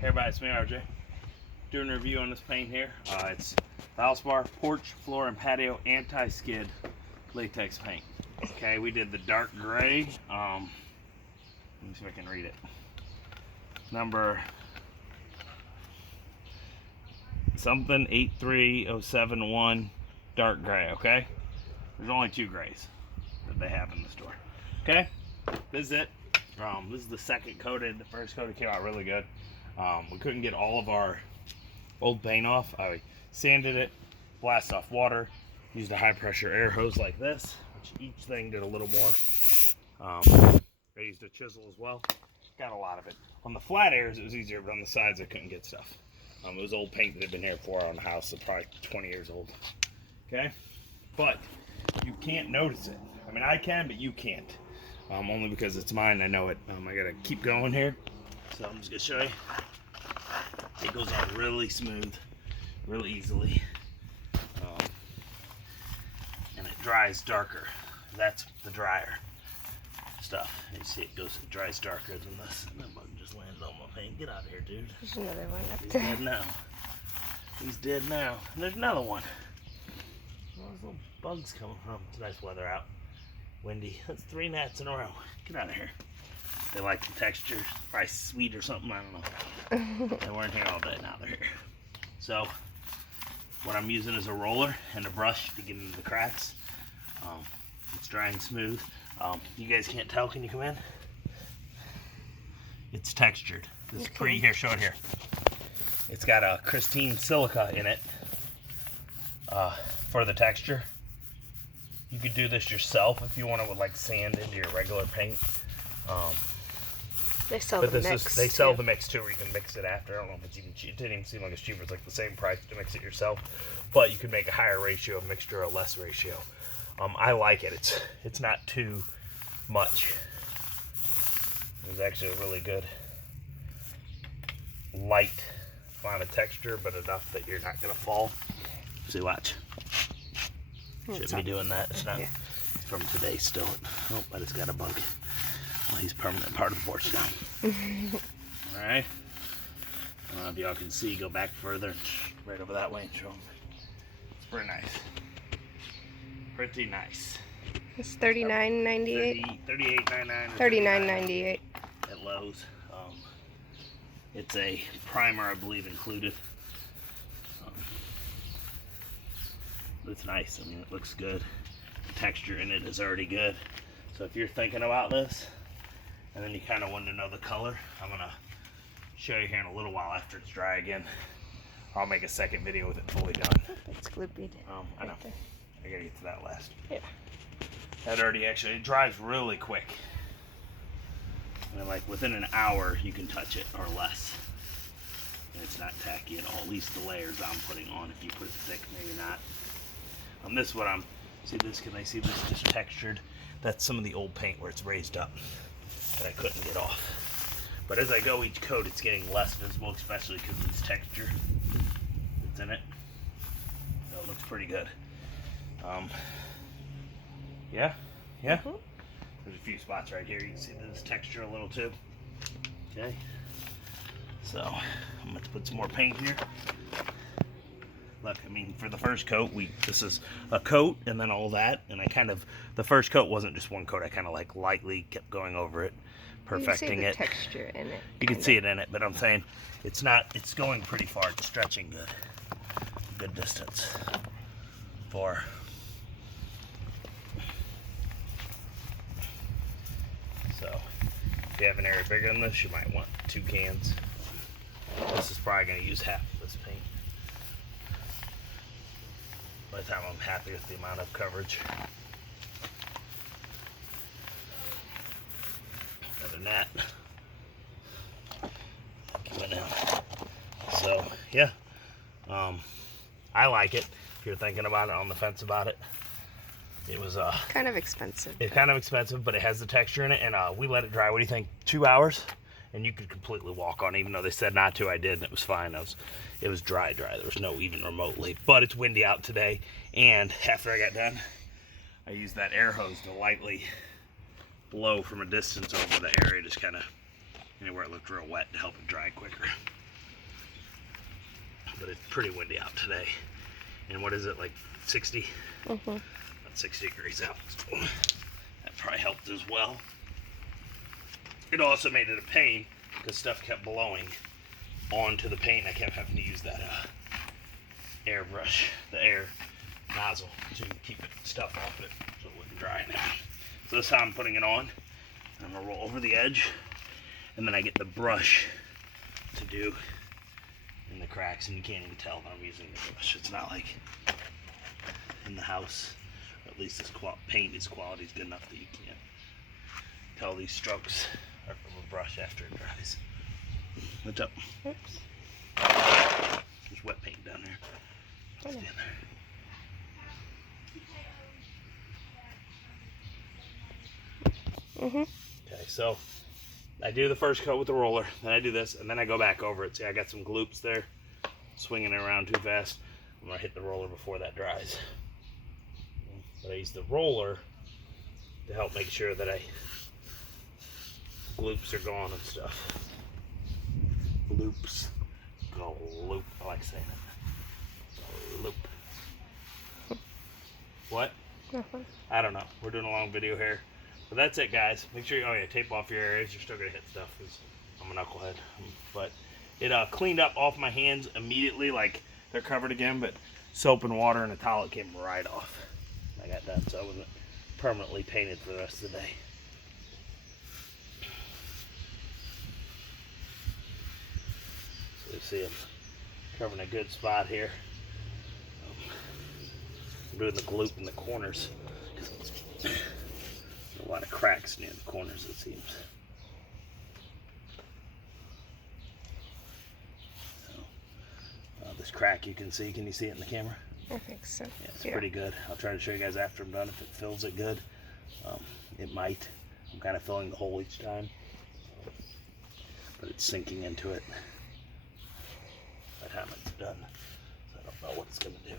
Hey everybody, it's me RJ. Doing a review on this paint here. It's Valspar Porch, Floor, and Patio Anti-Skid latex paint. Okay, we did the dark gray. Let me see if I can read it. Number something 83071 dark gray. Okay, there's only 2 grays that they have in the store. Okay, this is it. This is the second coated. The first coated came out really good. We couldn't get all of our old paint off. I sanded it, blasted off water, used a high pressure air hose like this, which each thing did a little more. I used a chisel as well. Got a lot of it. On the flat areas it was easier, but on the sides I couldn't get stuff. It was old paint that had been here for on the house, so probably 20 years old. Okay, but you can't notice it. I mean, I can, but you can't. Only because it's mine. I know it. I gotta keep going here. So I'm just gonna show you. It goes on really smooth, really easily, and it dries darker. That's the drier stuff. You see, it dries darker than this. And that bug just landed on my paint. Get out of here, dude. There's another one up He's there. dead now. He's dead now. And there's another one. Where's those little bugs coming from? It's nice weather out. Windy. That's 3 gnats in a row. Get out of here. They like the texture. Probably sweet or something. I don't know. They weren't here all day. Now they're here. So what I'm using is a roller and a brush to get into the cracks. It's drying smooth. You guys can't tell. Can you come in? It's textured. This is pretty. Here, show it here. It's got a crystalline silica in it for the texture. You could do this yourself if you want to, with like sand into your regular paint. They sell But the this mix. is, they sell the mix too, where you can mix it after. I don't know if it's even cheap. It didn't even seem like it's cheaper. It's like the same price to mix it yourself. But you can make a higher ratio of mixture or a less ratio. I like it. It's not too much. It's actually a really good light amount of texture, but enough that you're not gonna fall. See, watch. Shouldn't be doing that. It's not from today still. Oh, but it's got a bug. Well, he's permanent part of the porch now. Alright. I don't know if y'all can see. Go back further, right over that way and show them. It's pretty nice. Pretty nice. It's $39.98. $38.99. $39.98 at Lowe's. It's a primer, I believe, included. But it's nice. I mean, it looks good. The texture in it is already good. So if you're thinking about this, and then you kind of want to know the color, I'm gonna show you here in a little while after it's dry again. I'll make a second video with it fully done. It's gloopy. I know. I gotta get to that last. Yeah. That already actually, it dries really quick. And like within an hour you can touch it or less. And it's not tacky at all. At least the layers I'm putting on. If you put it thick, maybe not. This is what I'm, see this, can they see this just textured? That's some of the old paint where it's raised up that I couldn't get off. But as I go each coat, it's getting less visible, especially because of this texture that's in it. So it looks pretty good. Yeah. There's a few spots right here. You can see this texture a little too. Okay. So I'm going to put some more paint here. Look, I mean, for the first coat, this is a coat and then all that, and the first coat wasn't just one coat. I kind of like lightly kept going over it, perfecting it. Texture in it. You can see it in it, but I'm saying it's going pretty far. It's stretching good distance for. So if you have an area bigger than this, you might want 2 cans. This is probably going to use half of this paint. By the time I'm happy with the amount of coverage. Other than that, keep it down. So yeah, I like it. If you're thinking about it, on the fence about it, it was kind of expensive. It's kind of expensive, but it has the texture in it, and we let it dry. What do you think? 2 hours, and you could completely walk on it. Even though they said not to, I did, and it was fine. It was dry. There was no even remotely. But it's windy out today, and after I got done, I used that air hose to lightly blow from a distance over the area, just kind of anywhere it looked real wet to help it dry quicker. but it's pretty windy out today. And what is it, like 60? Mm-hmm. About 60 degrees out. So that probably helped as well. It also made it a pain because stuff kept blowing onto the paint. I kept having to use that airbrush, the air nozzle, to keep stuff off it so it wouldn't dry now. So this is how I'm putting it on. I'm gonna roll over the edge, and then I get the brush to do in the cracks, and you can't even tell that I'm using the brush. It's not like in the house, or at least this paint is quality is good enough that you can't tell these strokes are from a brush after it dries. What's up? Oops. There's wet paint down there. Oh. Stand there. Mm-hmm. Okay, so I do the first coat with the roller, then I do this, and then I go back over it. See, I got some gloops there, swinging it around too fast. I'm gonna hit the roller before that dries. But I use the roller to help make sure that gloops are gone and stuff. Loops. Gloop. I like saying it. Loop. What? Nothing. I don't know. We're doing a long video here. But that's it, guys. Make sure you, oh yeah, tape off your areas. You're still going to hit stuff. 'Cause I'm a knucklehead. But it cleaned up off my hands immediately. Like, they're covered again, but soap and water and a towel, it came right off. I got that, so I wasn't permanently painted for the rest of the day. So you see I'm covering a good spot here. I'm doing the gloop in the corners. A lot of cracks near the corners, it seems. So, this crack you can see, you see it in the camera? I think so. Yeah, it's pretty good. I'll try to show you guys after I'm done if it fills it good. It might. I'm kind of filling the hole each time. But it's sinking into it by the time it's done. So I don't know what it's going to do.